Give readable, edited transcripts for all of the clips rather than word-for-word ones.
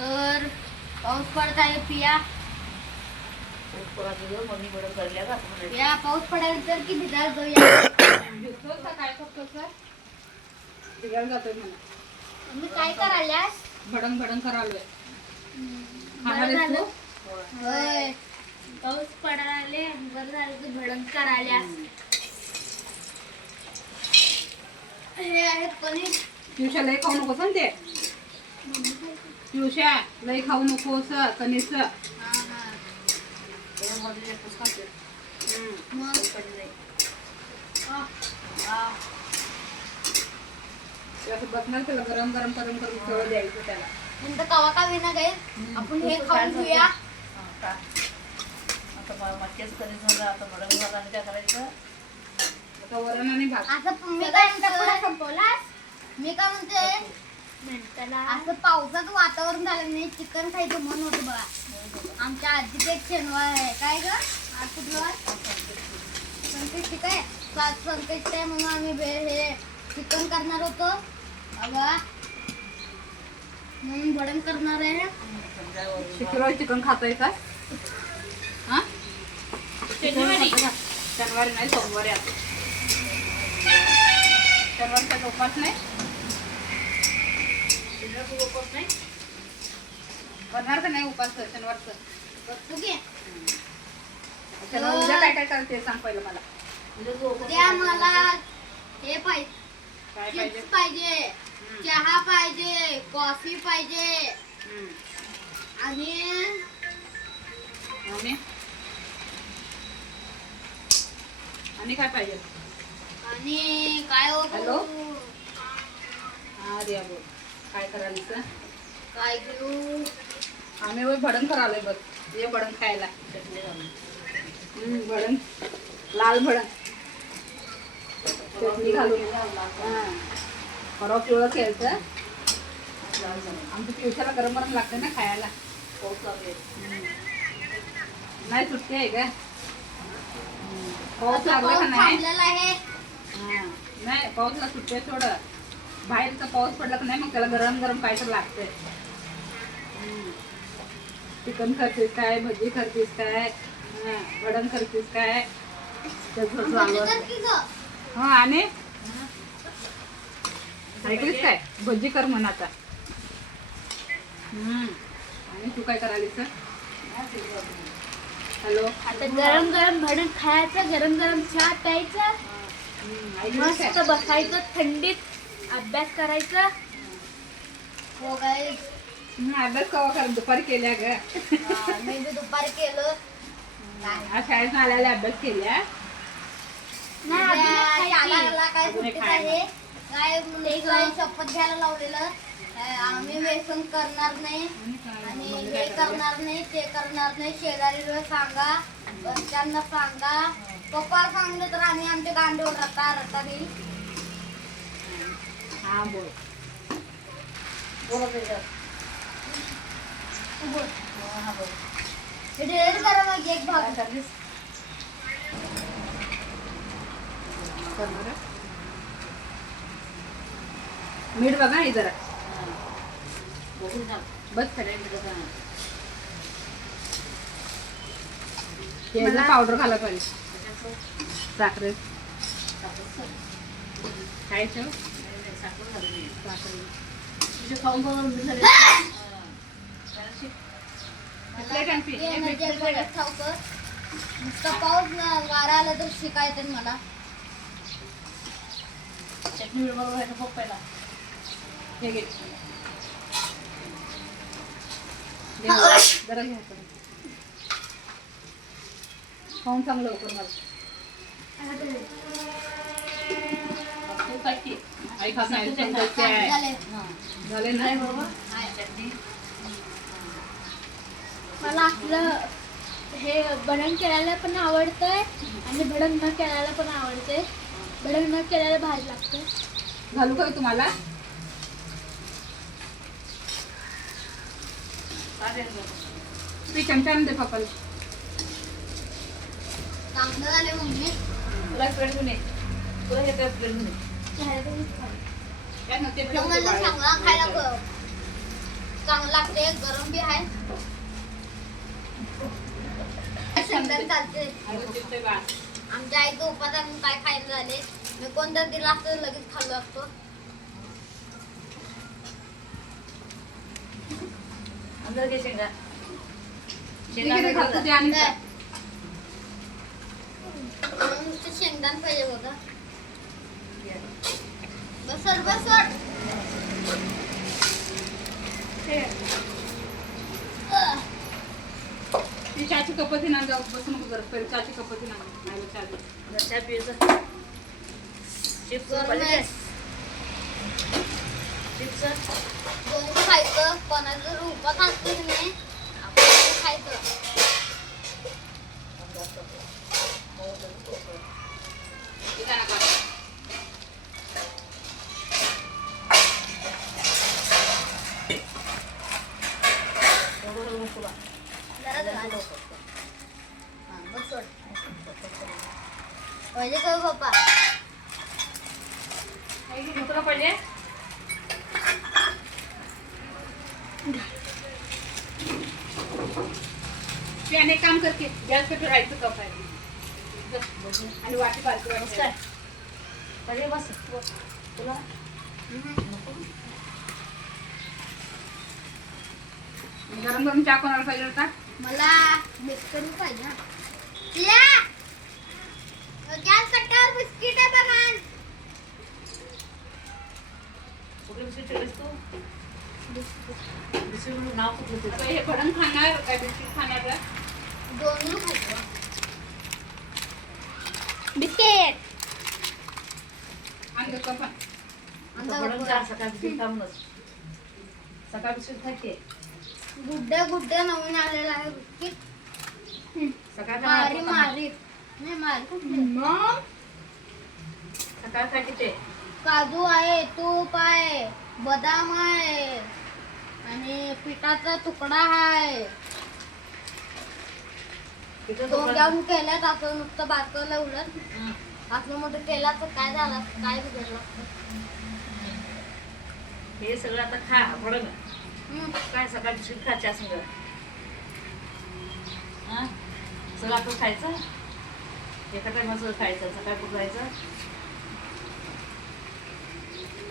तर पाऊस पडत आहे पिया. या पाऊस पडायला तर की भिजायला जाऊया. काय करतो सर भिजायला जातोय मला. तुम्ही काय करायल्यास? भडंग भडंग करालोय. बरं झालं. होय पाऊस पडायला बरं झालं तू भडंग करायल्यास. हे आहे पनीर. पियुषा लय खाऊ नकोस ना ते. पियुषा लय खाऊ नकोस कणीस. बसणार त्याला गरम गरम करून करून सवय द्यायचं त्याला. नंतर कवा का विना गे आपण हे खाऊन घेऊया. आता वरण आणि भात. असं मी काय म्हणते संपवलास. मी काय म्हणते असं पावसाचं वातावरण झालं नाही चिकन खायचं मन होतं बघा. आमच्या आजीचं एक शनिवार आहे काय ग आज कुठलं संकष्टी काय संकष्टी आहे म्हणून आम्ही हे चिकन करणार होतो बघा म्हणून भडंग करणार आहे. शुक्रवारी चिकन खाताय का? हा शनिवारी नाही सोमवारी. आता शनिवारचा उपास नाही करणार का नाही उपास शनिवारचं? करतो की उद्या काय काय करते सांग पहिलं मला. उद्या मला हे पाहिजे काय चिप्स पाहिजे? पाहिजे चहा पाहिजे कॉफी पाहिजे आणि आणि काय पाहिजे? आणि काय हो हॅलो? हा द्या बोल. काय करायचं? काय घेऊ आम्ही वर भडंग करायलोय बघ. ये भडंग खायला. भडंग लाल भडंग चटणी घालून. परवा पिवळं केलं. आमच्या पिवशाला गरम गरम लागते ना खायला. नाही सुट्टी आहे का? पाऊस लागला का नाही? थांबलेला आहे. नाही पाऊसला सुट्टी आहे थोडं. बाहेरचा पाऊस पडला का नाही मग त्याला गरम गरम काय तर लागतंय. चिकन करतेस काय भजी करतेस काय भडंग करतेस काय तसं चालू तर की ग हा. आणि ऐकलीस काय भजी कर म्हण आता. आणि तू काय करालीस? हॅलो आता गरम गरम भडंग खायचं गरम गरम चहा प्यायचं ऐकलीस मस्त काय? बसायचं थंडीत अभ्यास करायचा. हो काय अभ्यास कवा कर दुपारी केल्या ग. मी दुपारी केलं आज शाळेत आल्याला अभ्यास केल्या. शाळेला काय अजून एक सुट्टीच आहे आहे काय काय शपथ घ्यायला लावलेलं आम्ही व्यसन करणार नाही आणि हे करणार नाही ते करणार नाही. शेजारी सांगा घरच्यांना सांगा पप्पा सांगले तर आम्ही आमच्या गांडीवर रटा देईल. हा बोल. डिलीट करा मग एक भाग. मीठ बघा हे जरा बस पावडर घाला पाहिजे. साखरे खायचं नुसतं पाऊस वारा आला तर शिकायचं मला. चटणी बरोबर पहिला हे घे जरा घ्या खाऊन चांगलं लवकर मला. आई खात नाही झाले नाही बरोबर. मला आपलं हे भडंग केल्याला पण आवडतंय आणि भडंग न केल्याला पण आवडतंय. भडंग न केल्याला भारी लागतंय. घालू का तुम्हाला? ती चमचा दे पप्पाला. चांगलं झालं मम्मी. तुला प्लेट घेऊन ये. तुला हे प्लेट घेऊन ये. चहा काय ना ते चांगला खायला चांगलं लागते गरम बी आहे शेंगदाणे चालते अजून तिथे बा. आमच्या आईचं उपास आहे म्हणून काय खायला झाले मी कोणता दिला असतो लगेच खाल्लो असतो अंदर घे शेंगा तिकडे घालतो ते आणि काय? नुसतं शेंगदाण पाहिजे बघा बसर बसर ती चहाची कपती ना जाऊ बसू नको जरा पहिले चहाची कपती ना नाही चहा दे. चहा पियचं चिप्स गरम आहे. चिप्स दोन्ही खायचं कोणाचा जर उपास असतो की नाही आपण खायचं ते काय नका. जरा घाल. हा, बस सोड. पाहिजे का हो पप्पा तुला पाहिजे ते अनेक काम करते गॅस पेटवर राहायचं कप आहे आणि वाटी बारकी वाटी काय पाहिजे बस तुला गरम गरम चहा कोणाला पाहिजे होता मला बिस्किट पाहिजे ना या गॅस कट्ट्यावर बिस्किट आहे बघा कुठे बिस्किट ठेवलीस तू बिस्किट नाव कुठलं आता तुझं हे भडंग खाणार काय बिस्किट खाणार का? दोन खायचं बिस्किट आणि कप पण भडंग चार सकाळ बिस्किट थांबूनच सकाळ बिस्किट खायचे गुड्डे गुड्डे नवीन आलेला आहे बिस्किट सकाळ मारी मारी नाही मारी कुठली सकाळ खायचे ते काजू आहे तूप आहे बदाम आहे आणि पिठाचा तुकडा आहे तिथं तो घेऊन केल्यात असं नुसतं बारकवलं उलट हं. असलं मोठं केला तर काय झालं असतं? काय बिघडलं हे सगळं आता खा भडंग हम्म. काय सकाळ बिस्किट खायचे असं सगळं आपण खायचं एका टायमाचं खायचं सकाळ कुठं जायचं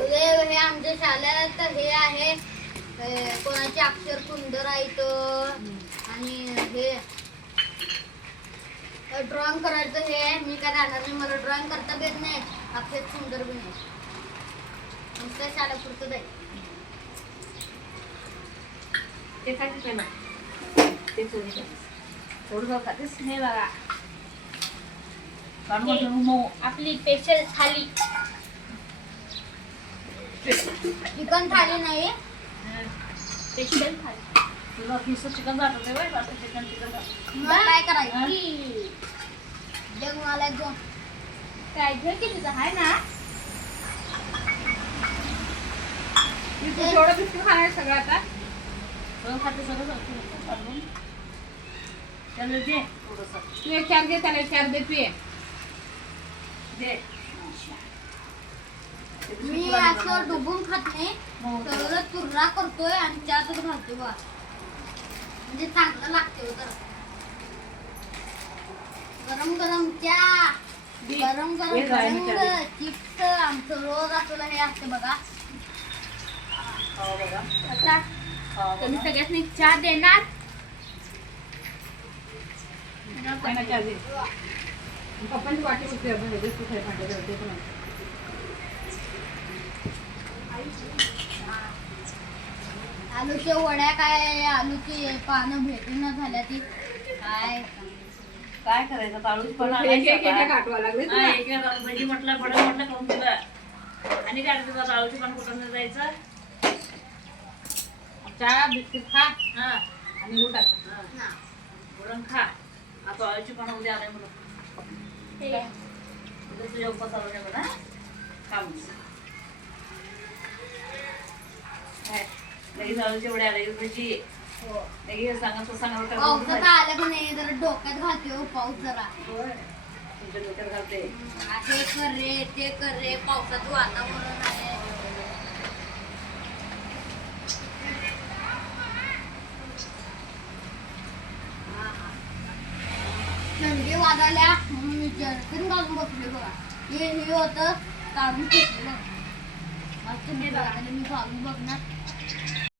हे आमच्या शाळेत हे आहे कोणाचे अक्षर सुंदर आहेत आणि हे ड्रॉइंग करायचं हे आहे. मी काय राहणार नाही मला ड्रॉइंग करता बी येत नाही अक्षर सुंदर बी नाही नुसतं शाळेपुरतं जाईल ते खायचं पहिला ते चोरी खायचं थोडं जाऊ खातेस हे बघा काढून मऊ आपली स्पेशल थाली चिकन थाली नाही स्पेशल थाली तुला पीस चिकन जातं बाय बाकी चिकन मग काय करायचं जग मला एक दोन काय घर कितीचं आहे ना मी तू जेवढं बिस्किट खाणार सगळं आता सगळं खाते सगळं काढून त्याला दे थोडंसं तू एक चार घे त्याला एक चार दे पिये दे मी असं डुबून खात नाही सगळं चुर्रा करतोय आणि त्यातच घालतोय बा म्हणजे चांगलं लागते हो तर गरम गरम चहा गरम हे जाय गरम मी चहा चिप्स आमचं रोज आपल्याला हे असते बघा खावा बघा आता खावा तुम्ही बघा सगळ्यांनी चहा देणार काय ना चहा दे पप्पांची वाटी होती आपण बिस्किट आहे भांड्यात ते पण आहे. आलूच्या वड्या काय आलूची पानं भेटेना झाल्या ती काय काय करायचं ताळूच पण एक एक एक आठवा लागले तुला. भजी म्हटलं बडं म्हटलं खाऊन दिलं आणि काय तुला ताळूची पण कुठं जायचं चहा बिस्किट खा हा आणि उठात हा. बडं खा आता ताळूची पण उद्या आलाय म्हणून हे उद्या तुझ्या उपास आला नाही म्हणा खा मग काय लगेच ताळूची उड्या लगेच भजी हो. लगेच सांगा पावसाचं आलं की नाही जरा डोक्यात घालते हो पाऊस जरा तुमच्या डोक्यात घालते हे कर रे ते कर रे पावसाचं वातावरण आहे थंडी वाजायला म्हणून मी जर्किन घालून बसले बघा. हे होतं काढून घेतलं बघा. मी घालून बघणार.